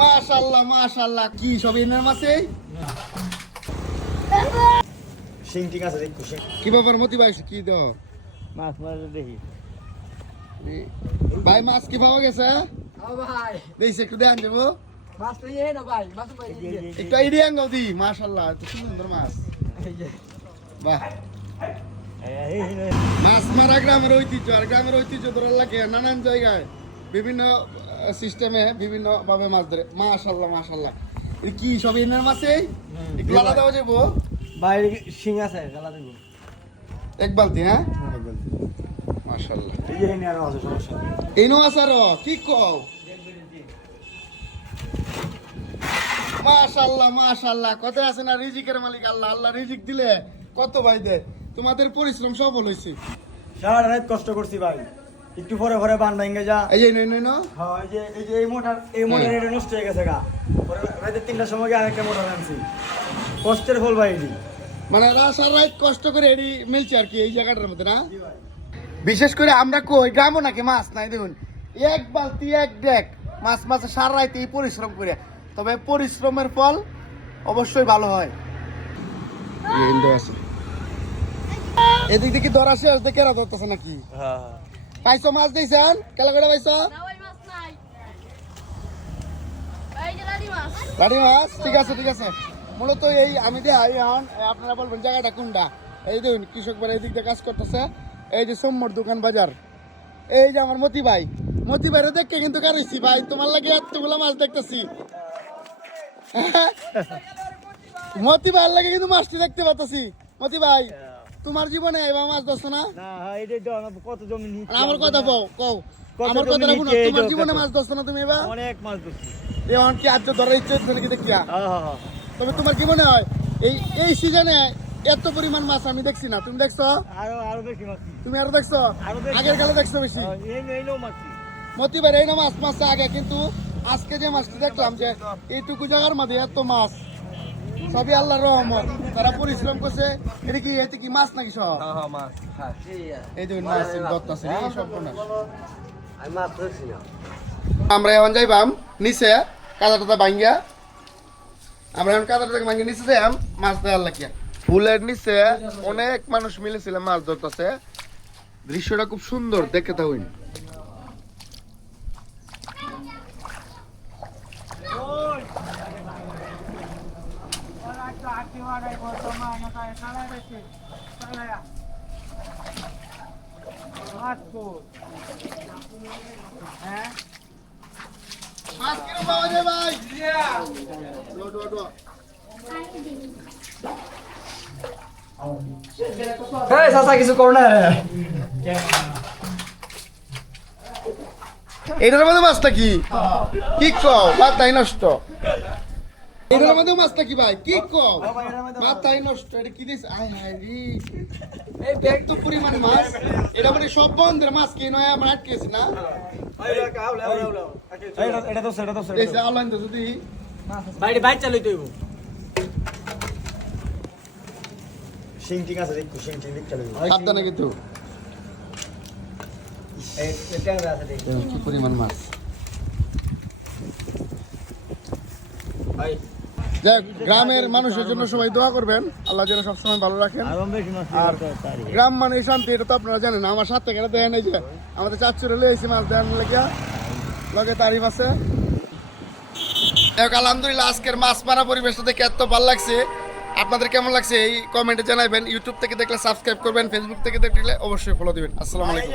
মাশাআল্লাহ মাশাআল্লাহ, কি সব এনার মাছে শিং ঠিক আছে দেখো শিং কি ব্যাপার মতি ভাই, কি দাও মাছ মাছ দেখি ভাই? মাছ কি পাওয়া গেছে? ও ভাই দেখছি একটু দেন দেবো, মাছ তো ইয়ে না ভাই, মাছ ভাই একটু আইডিয়া গাও দি। মাশাআল্লাহ, এত সুন্দর মাছ, বাহ। মাছ মারা গ্রামের ঐতিহ্য, আর গ্রামের ঐতিহ্য ধরে লাগে নানান জায়গায় বিভিন্ন সিস্টেমে বিভিন্ন ভাবে মাছ ধরে। মাশাআল্লাহ মাশাআল্লাহ, এই কি সব এনার মাছে একটু লালা দেওয়া যাবো? ভাই শিং আছে গালা দেব এক বালতি, হ্যাঁ মাশাআল্লাহ। এই যে নিয়ে আর আছে সমস্যা এই নো আসার কি কও? মাশাআল্লাহ মাশাআল্লাহ, কত আছে না রিজিকের মালিক আল্লাহ। আল্লাহ রিজিক দিলে কত ভাই দে, তোমাদের পরিশ্রম সফল হয়েছে। সারা রাত কষ্ট করছি ভাই, একটু পরে পরে বান ভেঙে যা। এই যে নই নই না, হ্যাঁ এই যে এই মোটর এটা নষ্ট হয়ে গেছে গা। পরে রাতে 3টার সময় গিয়ে আরেকটা মোটর আনছি, কষ্টের ফল ভাই এটি। মানে রাসার রাত কষ্ট করে এডি মিলছে আর কি এই জায়গাটার মধ্যে না। বিশেষ করে আমরা কই গ্রামও নাকি মাছ নাই, দেখুন এক বালতি এক ডেক মাছ মাছ সারা রাত এই পরিশ্রম করে, তবে পরিশ্রমের ফল অবশ্যই ভালো হয়। এদিক দিকে ধরা শেষ দেখে এরা ধরতেছে নাকি? হ্যাঁ পাইছো মাছ দিয়েছেন? কেলা করে পাইছো? লাড়ি মাছ, ঠিক আছে ঠিক আছে। মূলত এই আমি দেখাই, আপনারা বলবেন জায়গাটা কোনটা। এই দেখুন কৃষক ভাই এই দিক দিয়ে কাজ করতেছে, এই যে সোমবার দোকান বাজার, এই যে আমার মতি ভাই, মতি ভাইরে দেখে কিন্তু কারইছি ভাই, তোমার লাগে এতগুলো মাছ দেখতেছি। মতি ভাইয়ের লাগে কিন্তু মাছটি দেখতে পাচ্ছি। মতি ভাই, তোমার জীবনে এবার মাছ ধরছো না? না এটা কত জমি নিচ্ছে আমার কথা কও কও, আমার কথা শুনো। তোমার জীবনে মাছ ধরছো না তুমি এবার? অনেক মাছ ধরছি। এখন কি আজ ধরার ইচ্ছে হচ্ছে নাকি দেখিয়া? হ্যাঁ তবে তোমার কি মনে হয় এই সিজনে এত পরিমাণ মাছ আমি দেখছি না? তুমি দেখছো? আরো বেশি মাছ। তুমি আরো দেখছো? আগের কালে দেখছো বেশি? এই নো মাছ মতি ভাই এই না মাছ মাছ আগে, কিন্তু আজকে যে মাছটি দেখলাম যে এইটুকু জায়গার মধ্যে এত মাছ, সবই আল্লাহর রহমত। তারা পরিশ্রম করছে। এটা কি এতে কি মাছ নাকি সব? হ্যাঁ মাছ এই যে মাছ গত্তাছে এই সম্পূর্ণ। আমি মাছ ধরছি না। আমরা এখন যাইবাম নিচে কাদা টাদা ভাঙ্গিয়া, আমরা এখন কাদা টাদা ভাঙ্গিয়া নিচে যাইম মাছ দেওয়ার লাগিয়া। ফুলের নিচে অনেক মানুষ মিলেছিল মাছ ধরতেছে, দৃশ্যটা খুব সুন্দর দেখে তা হইনি। মাছ কিরকম পাওয়া যায় ভাই? চাচা কিছু করো না। এটার মধ্যে মাছটা কি কি কও? মাথাই নষ্ট। এটার মধ্যে মাছটা কি ভাই? কি কও? মাথাই নষ্ট। এটা কি দিস? আয় হায় রে, এই এত পরিমাণে মাছ। এটা মানে সব বন্ধের মাছ কি নয়, আমরা আটকেছি না। এটা তো সেটা তো দেখছি আলাইন তো যদি বাইরে বাইরে চালই তুইব শিং ঠিক আছে দেখো শিং ঠিক দেখতে লাগবে। সাবধানে কিন্তু এই ট্যাংরা আছে দেখো কি পরিমাণ মাছ। ভাই যাক, গ্রামের মানুষের জন্য সবাই দোয়া করবেন, আল্লাহ যেন সবসময় ভালো রাখেন। আরো বেশি মাছ আর গ্রাম মানে শান্তি, এটা তো আপনারা জানেন। আমার সাথে কেটে দেন, এই যে আমাদের চাচুরে লইছি মাছ দেন লেগিয়া, লগে তারিফ আছে। আলহামদুলিল্লাহ, আজকের মাছ মারা পরিবেশটা দেখে এত ভালো লাগছে। আপনাদের কেমন লাগছে এই কমেন্টে জানাবেন। ইউটিউব থেকে দেখলে সাবস্ক্রাইব করবেন, ফেসবুক থেকে দেখলে অবশ্যই ফলো দিবেন। আসসালামু আলাইকুম।